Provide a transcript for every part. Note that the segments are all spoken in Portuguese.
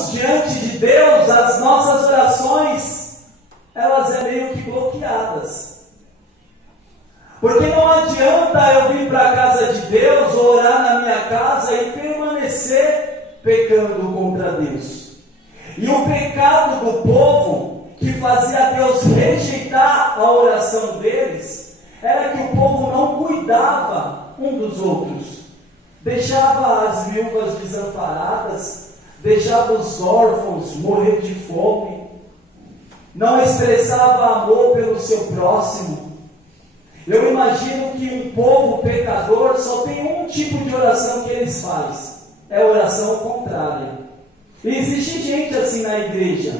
chegamos diante de Deus, as nossas orações, elas é meio que bloqueadas. Porque não adianta eu vir para a casa de Deus, ou orar na minha casa e permanecer pecando contra Deus. E o pecado do povo, que fazia Deus rejeitar a oração deles, era que o povo não cuidava um dos outros. Deixava as viúvas desamparadas, deixava os órfãos morrer de fome, não expressava amor pelo seu próximo. Eu imagino que um povo pecador só tem um tipo de oração que eles fazem, é a oração contrária. E existe gente assim na igreja.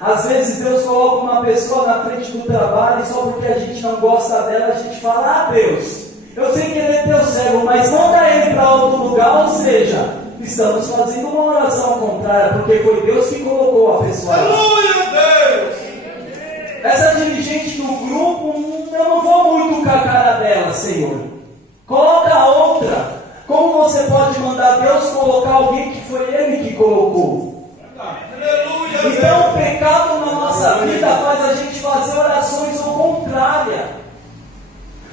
Às vezes Deus coloca uma pessoa na frente do trabalho e só porque a gente não gosta dela, a gente fala: ah, Deus, eu sei que ele é teu servo, mas manda ele para outro lugar. Ou seja, estamos fazendo uma oração contrária, porque foi Deus que colocou a pessoa. Aleluia, Deus! Essa dirigente do grupo, eu não vou muito com a cara dela, Senhor. Coloca outra. Como você pode mandar Deus colocar alguém que foi Ele que colocou? Aleluia, então o pecado na nossa vida faz a gente fazer orações ao contrário.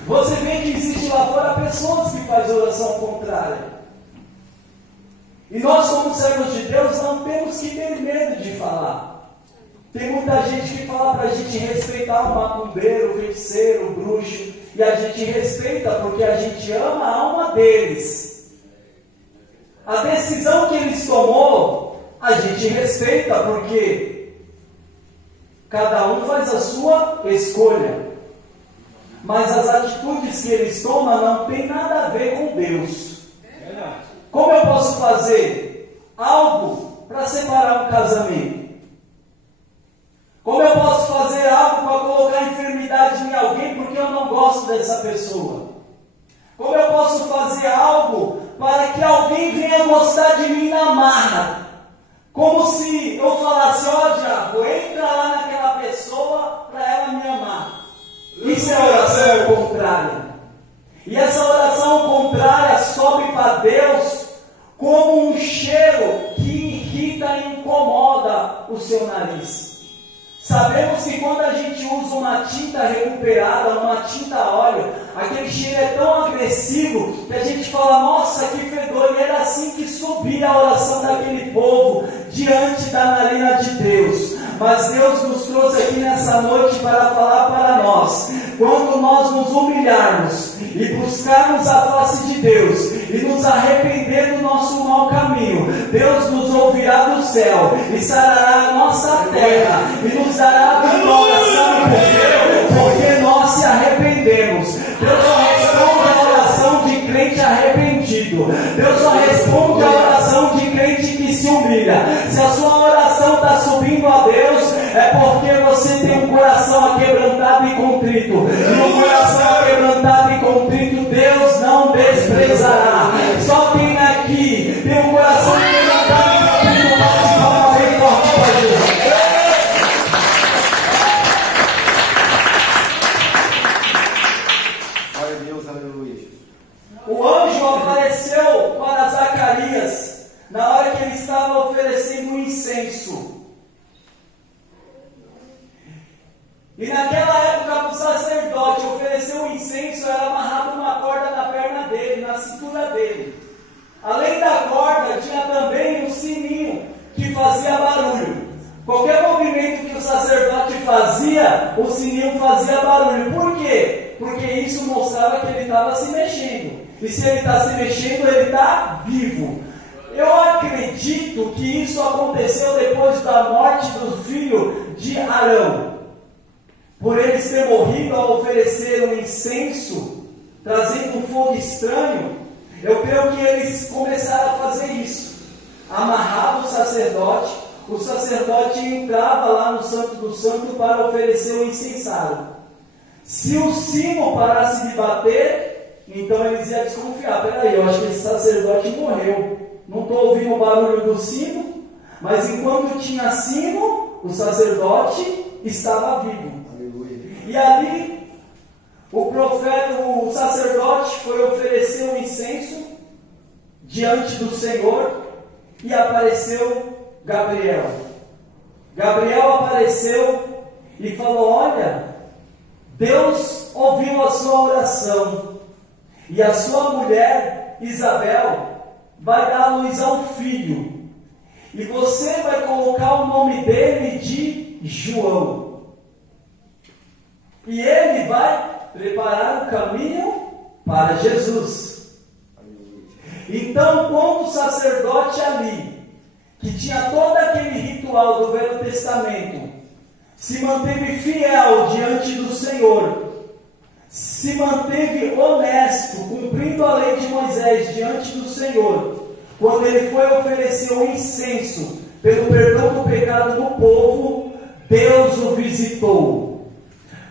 Você vê que existe lá fora pessoas que fazem oração contrária. E nós, como servos de Deus, não temos que ter medo de falar. Tem muita gente que fala para a gente respeitar o macumbeiro, o feiticeiro, o bruxo, e a gente respeita porque a gente ama a alma deles. A decisão que eles tomou, a gente respeita porque cada um faz a sua escolha. Mas as atitudes que eles tomam não tem nada a ver com Deus. Como eu posso fazer algo para separar um casamento? Como eu posso fazer algo para colocar enfermidade em alguém porque eu não gosto dessa pessoa? Como eu posso fazer algo para que alguém venha gostar de mim na marra? Como se eu falasse: ó, diabo, entra lá naquela pessoa para ela me amar. Isso é oração contrária. E essa oração contrária sobe para Deus como um cheiro que irrita e incomoda o seu nariz. Sabemos que quando a gente usa uma tinta recuperada, uma tinta a óleo, aquele cheiro é tão agressivo que a gente fala: nossa, que fedor. E era assim que subia a oração daquele povo diante da narina de Deus. Mas Deus nos trouxe aqui nessa noite para falar para nós: quando nós nos humilharmos e buscarmos a face de Deus e nos arrepender do nosso mau caminho, Deus nos ouvirá do céu e sarará a nossa terra e nos dará vitória. Sabe por quê? Porque nós se arrependemos. Deus só responde a oração de crente arrependido. Deus só responde a oração de crente que se humilha. Se a sua oração está subindo a Deus, é porque você tem um coração aquebrantado e contrito. E um coração aquebrantado e contrito Deus não desprezará. Só quem aqui tem um coração aquebrantado e contrito pode falar bem forte para Deus. Glória a Deus, aleluia. O anjo apareceu para Zacarias na hora que ele estava oferecendo um incenso. E naquela época, o sacerdote ofereceu um incenso, era amarrado uma corda na perna dele, na cintura dele. Além da corda, tinha também um sininho que fazia barulho. Qualquer movimento que o sacerdote fazia, o sininho fazia barulho. Por quê? Porque isso mostrava que ele estava se mexendo. E se ele está se mexendo, ele está vivo. Eu acredito que isso aconteceu depois da morte do filho de Arão. Por eles ter morrido ao oferecer um incenso, trazendo um fogo estranho, eu creio que eles começaram a fazer isso. Amarrava o sacerdote entrava lá no Santo do Santo para oferecer o incensário. Se o sino parasse de bater, então eles iam desconfiar: peraí, eu acho que esse sacerdote morreu. Não estou ouvindo o barulho do sino, mas enquanto tinha sino, o sacerdote estava vivo. E ali, o sacerdote foi oferecer um incenso diante do Senhor e apareceu Gabriel. Gabriel apareceu e falou: olha, Deus ouviu a sua oração e a sua mulher Isabel vai dar à luz a um filho e você vai colocar o nome dele de João e ele vai preparar o caminho para Jesus. Então, quando o sacerdote ali, que tinha todo aquele ritual do Velho Testamento, se manteve fiel diante do Senhor, se manteve honesto, cumprindo a lei de Moisés diante do Senhor, quando ele foi oferecer o incenso pelo perdão do pecado do povo, Deus o visitou.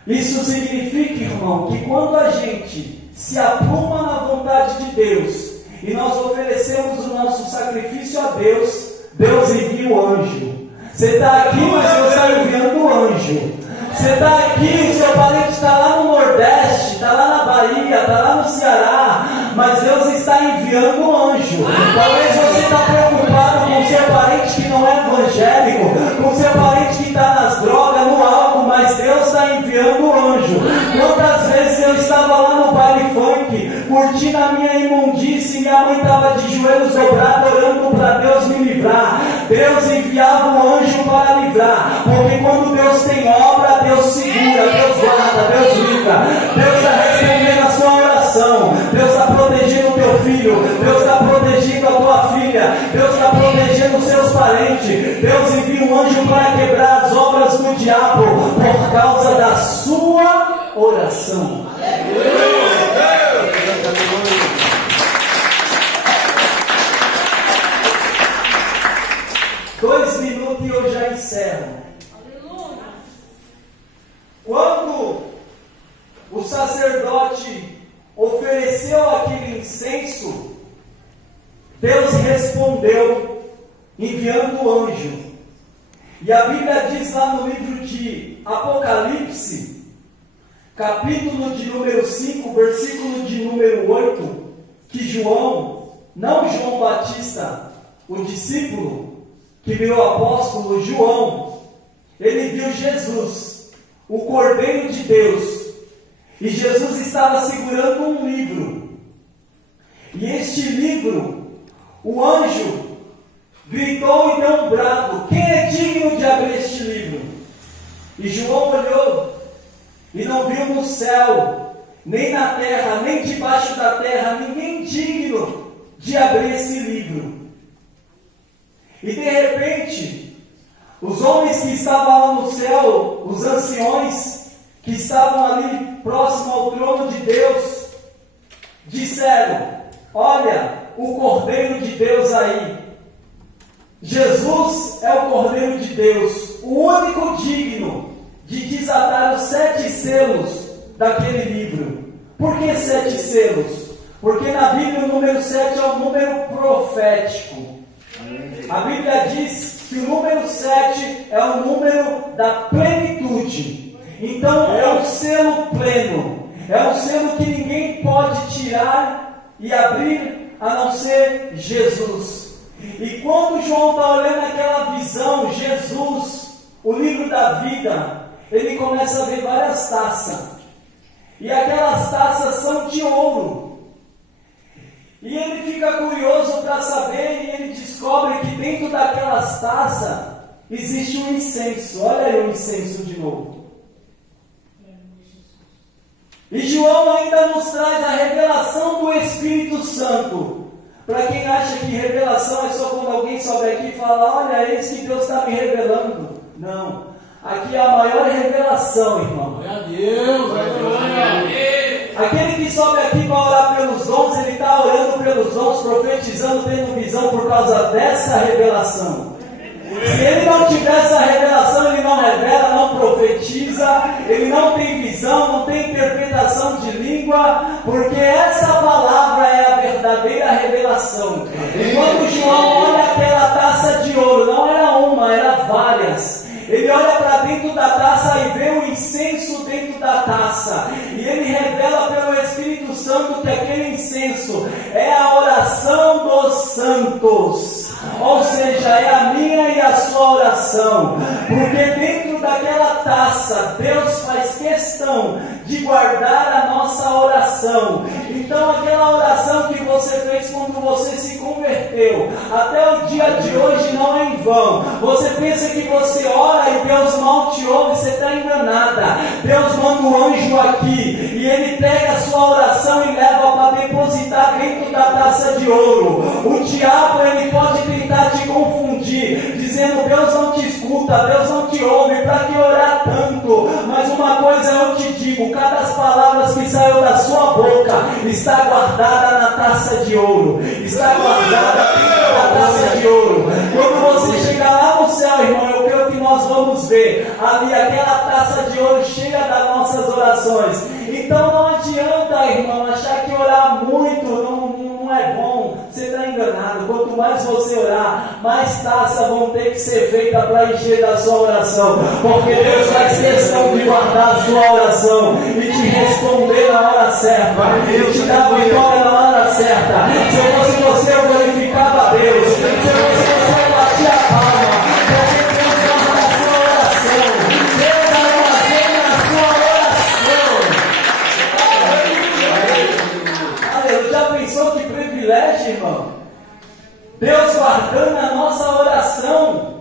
Isso significa, irmão, que quando a gente se apruma na vontade de Deus e nós oferecemos o nosso sacrifício a Deus, Deus envia o anjo. Você está aqui, mas Deus está enviando o anjo. Você está aqui, o seu parente está lá no Nordeste, está lá na Bahia, está lá no Ceará, mas Deus está enviando um anjo. Talvez você está preocupado com o seu parente que não é evangélico, com o seu parente que está nas drogas, no álcool, mas Deus está enviando um anjo. Quantas vezes eu estava lá no baile funk, curtindo a minha imundície, e minha mãe estava de joelhos dobrados, orando para Deus me livrar. Deus enviava um anjo para livrar, porque quando Deus tem obra, Deus segura, Deus guarda, Deus livra. Deus está respondendo a sua oração, Deus está protegendo o teu filho, Deus está protegendo a tua filha, Deus está protegendo os seus parentes. Deus envia um anjo para quebrar as obras do diabo por causa da sua oração. 2 minutos e eu já encerro. Quando o sacerdote ofereceu aquele incenso, Deus respondeu enviando o anjo. E a Bíblia diz lá no livro de Apocalipse, capítulo de número 5, versículo de número 8, que João, não João Batista, o discípulo, que virou apóstolo, João, ele viu Jesus, o Cordeiro de Deus, e Jesus estava segurando um livro, e este livro, o anjo gritou e deu um brado: quem é digno de abrir este livro? E João olhou e não viu no céu, nem na terra, nem debaixo da terra, ninguém digno de abrir esse livro. E de repente, os homens que estavam lá no céu, os anciões que estavam ali próximo ao trono de Deus, disseram: olha o Cordeiro de Deus aí. Jesus é o Cordeiro de Deus, o único digno de desatar os 7 selos daquele livro. Por que 7 selos? Porque na Bíblia o número 7 é um número profético. A Bíblia diz que o número 7 é o número da plenitude. Então é um selo pleno, é um selo que ninguém pode tirar e abrir a não ser Jesus. E quando João está olhando aquela visão, Jesus, o livro da vida, ele começa a ver várias taças, e aquelas taças são de ouro, e ele fica curioso para saber, e ele descobre que dentro daquelas taças existe um incenso. Olha aí o incenso de novo. E João ainda nos traz a revelação do Espírito Santo. Para quem acha que revelação é só quando alguém sobe aqui e fala: olha, é isso que Deus está me revelando. Não. Aqui é a maior revelação, irmão. Glória a Deus, Aquele que sobe aqui para orar pelos dons, ele está orando pelos dons, profetizando, tendo visão por causa dessa revelação. Se ele não tiver essa revelação, ele não revela, não profetiza, ele não tem visão, não tem interpretação de língua, porque essa palavra é a verdadeira revelação. E quando João olha aquela taça de ouro, não era uma, era várias. Ele olha para dentro da taça e vê o incenso dentro da taça. E ele revela pelo Espírito Santo que aquele incenso é a oração dos santos. Ou seja, é a minha e a sua oração, porque dentro daquela taça, Deus faz questão de guardar a nossa oração. Então aquela oração que você fez quando você se converteu, até o dia de hoje não é em vão. Você pensa que você ora e Deus mal te ouve, você está enganada. Deus manda um anjo aqui e ele pega a sua oração e leva para depositar dentro da taça de ouro. O diabo ele pode tentar te confundir, dizendo Deus não te escuta, Deus não te ouve, para que orar tanto? Mas uma coisa eu te digo, cada palavras que saiu da sua boca está guardada na taça de ouro, está guardada na taça de ouro. Quando você chegar lá no céu, irmão, eu creio que nós vamos ver ali aquela taça de ouro cheia das nossas orações. Então não adianta, irmão, achar que orar muito não é bom. Você está enganado. Quanto mais você orar, mais taças vão ter que ser feitas para encher da sua oração, porque Deus faz questão de guardar a sua oração e te responder na hora certa, e te dar vitória na hora certa. Se eu fosse você, eu glorificava a Deus. Se eu fosse você, eu batia a palma, porque Deus guarda a sua oração. Deus armazena a sua oração. Aleluia. Já pensou que privilégio, irmão? Deus guardando a nossa oração.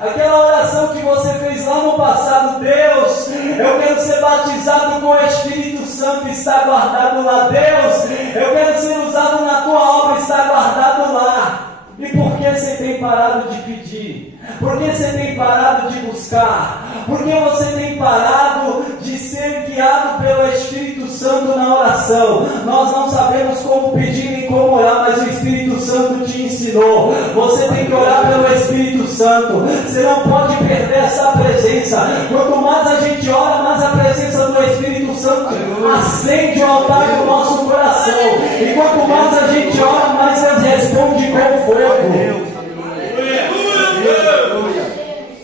Aquela oração que você fez lá no passado, Deus, eu quero ser batizado com o Espírito Santo, está guardado lá. Deus, eu quero ser usado na tua obra, está guardado lá. E por que você tem parado de pedir? Por que você tem parado de buscar? Por que você tem parado de ser guiado pelo Espírito Santo na oração? Nós não sabemos como pedir nem como orar, mas o Espírito Santo te ensinou. Você tem que orar pelo Espírito Santo. Você não pode perder essa presença. Quanto mais a gente ora, mais a presença do Espírito Santo acende o altar do nosso coração. E quanto mais a gente ora, mais Deus responde com fogo.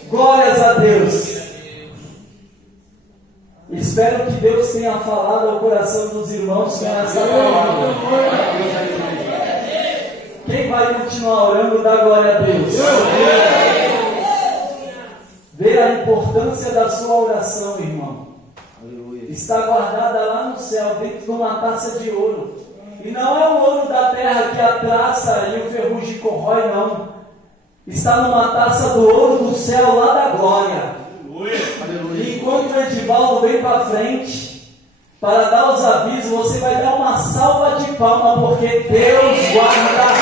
Glórias a Deus. Espero que Deus tenha falado ao coração dos irmãos com essa palavra. Quem vai continuar orando, dá glória a Deus. Vê a importância da sua oração, irmão. Está guardada lá no céu, dentro de uma taça de ouro. E não é o ouro da terra que a traça e o ferrugem corrói, não. Está numa taça do ouro do céu lá da glória. E enquanto o Edivaldo vem para frente para dar os avisos, você vai dar uma salva de palmas, porque Deus guarda a